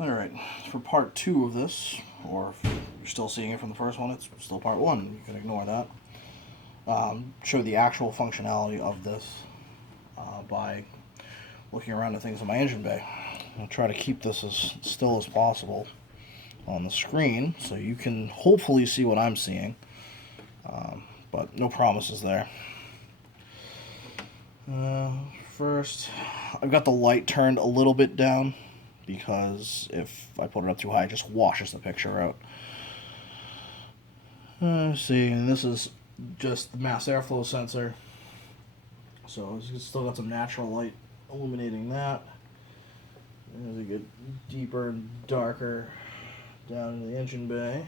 Alright, for part 2 of this, or if you're still seeing it from the first one, it's still part 1. You can ignore that. Show the actual functionality of this by looking around at things in my engine bay. I'll try to keep this as still as possible on the screen so you can hopefully see what I'm seeing, but no promises there. First, I've got the light turned a little bit down because if I put it up too high, it just washes the picture out. See, and this is just the mass airflow sensor, so it's still got some natural light illuminating that. As we get deeper and darker down in the engine bay,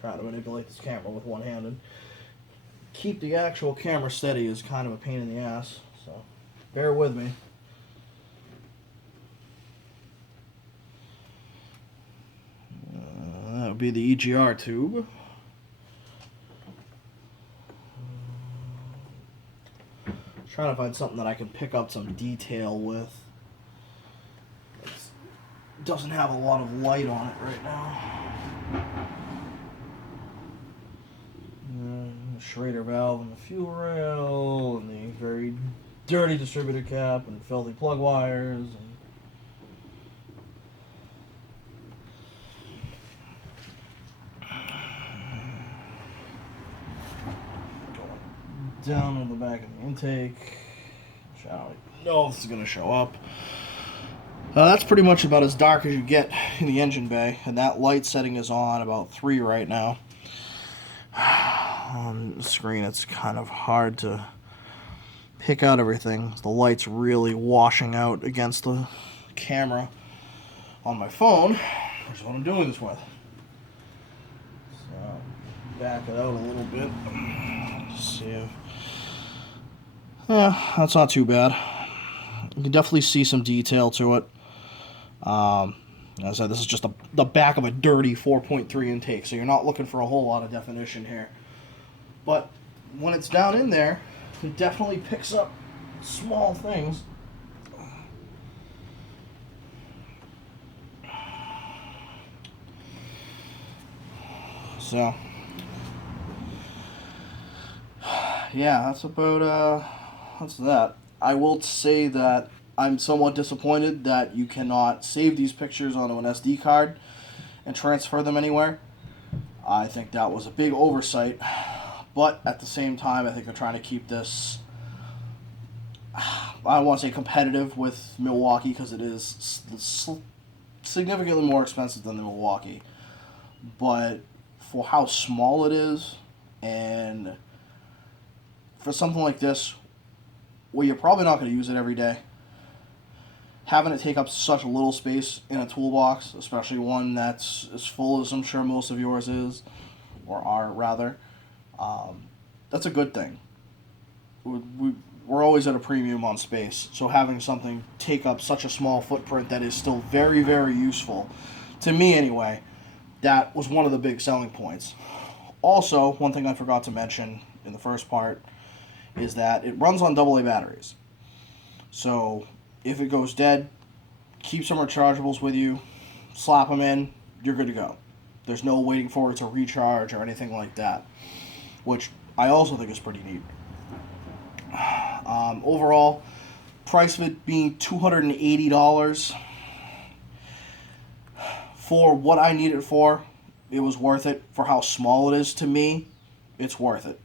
trying to manipulate this camera with one-handed. Keep the actual camera steady is kind of a pain in the ass, so bear with me. That would be the EGR tube. Trying to find something that I can pick up some detail with. It doesn't have a lot of light on it right now. Schrader valve and the fuel rail, and the very dirty distributor cap, and filthy plug wires. And down on the back of the intake. Which I don't know if this is going to show up. That's pretty much about as dark as you get in the engine bay, and that light setting is on about 3 right now. On the screen, it's kind of hard to pick out everything. The light's really washing out against the camera on my phone, which is what I'm doing this with. So, back it out a little bit. See if... Yeah, that's not too bad. You can definitely see some detail to it. As I said, this is just the back of a dirty 4.3 intake, so you're not looking for a whole lot of definition here. But when it's down in there, it definitely picks up small things. So, yeah, that's about, that's that. I will say that I'm somewhat disappointed that you cannot save these pictures onto an SD card and transfer them anywhere. I think that was a big oversight, but at the same time, I think they're trying to keep this, I don't want to say competitive with Milwaukee, because it is significantly more expensive than the Milwaukee, but for how small it is, and for something like this, where you're probably not going to use it every day, having it take up such little space in a toolbox, especially one that's as full as I'm sure most of yours is, or are rather, that's a good thing. We're always at a premium on space, so having something take up such a small footprint that is still very, very useful, to me anyway, that was one of the big selling points. Also, one thing I forgot to mention in the first part is that it runs on AA batteries. So if it goes dead, keep some rechargeables with you, slap them in, you're good to go. There's no waiting for it to recharge or anything like that, which I also think is pretty neat. Overall, price of it being $280 for what I need it for, it was worth it. For how small it is to me, it's worth it.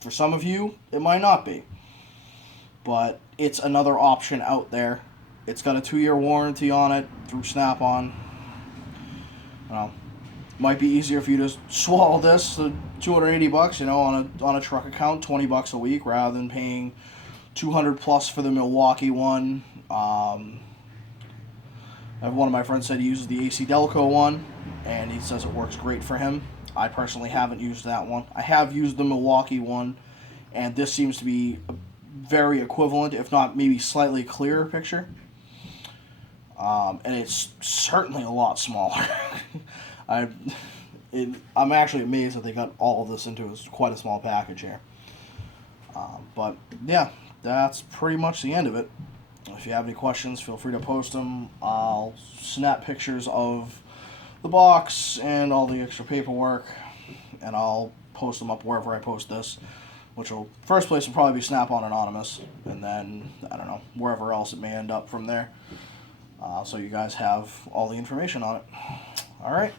For some of you, it might not be, but it's another option out there. It's got a 2-year warranty on it through Snap-on. Might be easier for you to swallow this, the $280, on a truck account, $20 a week, rather than paying $200 plus for the Milwaukee one. I have one of my friends said he uses the AC Delco one, and he says it works great for him. I personally haven't used that one. I have used the Milwaukee one, and this seems to be a very equivalent, if not maybe slightly clearer picture. And it's certainly a lot smaller. I'm actually amazed that they got all of this into quite a small package here. But yeah, that's pretty much the end of it. If you have any questions, feel free to post them. I'll snap pictures of the box and all the extra paperwork, and I'll post them up wherever I post this, which will, first place will probably be Snap-on Anonymous, and then, I don't know, wherever else it may end up from there. So you guys have all the information on it. All right.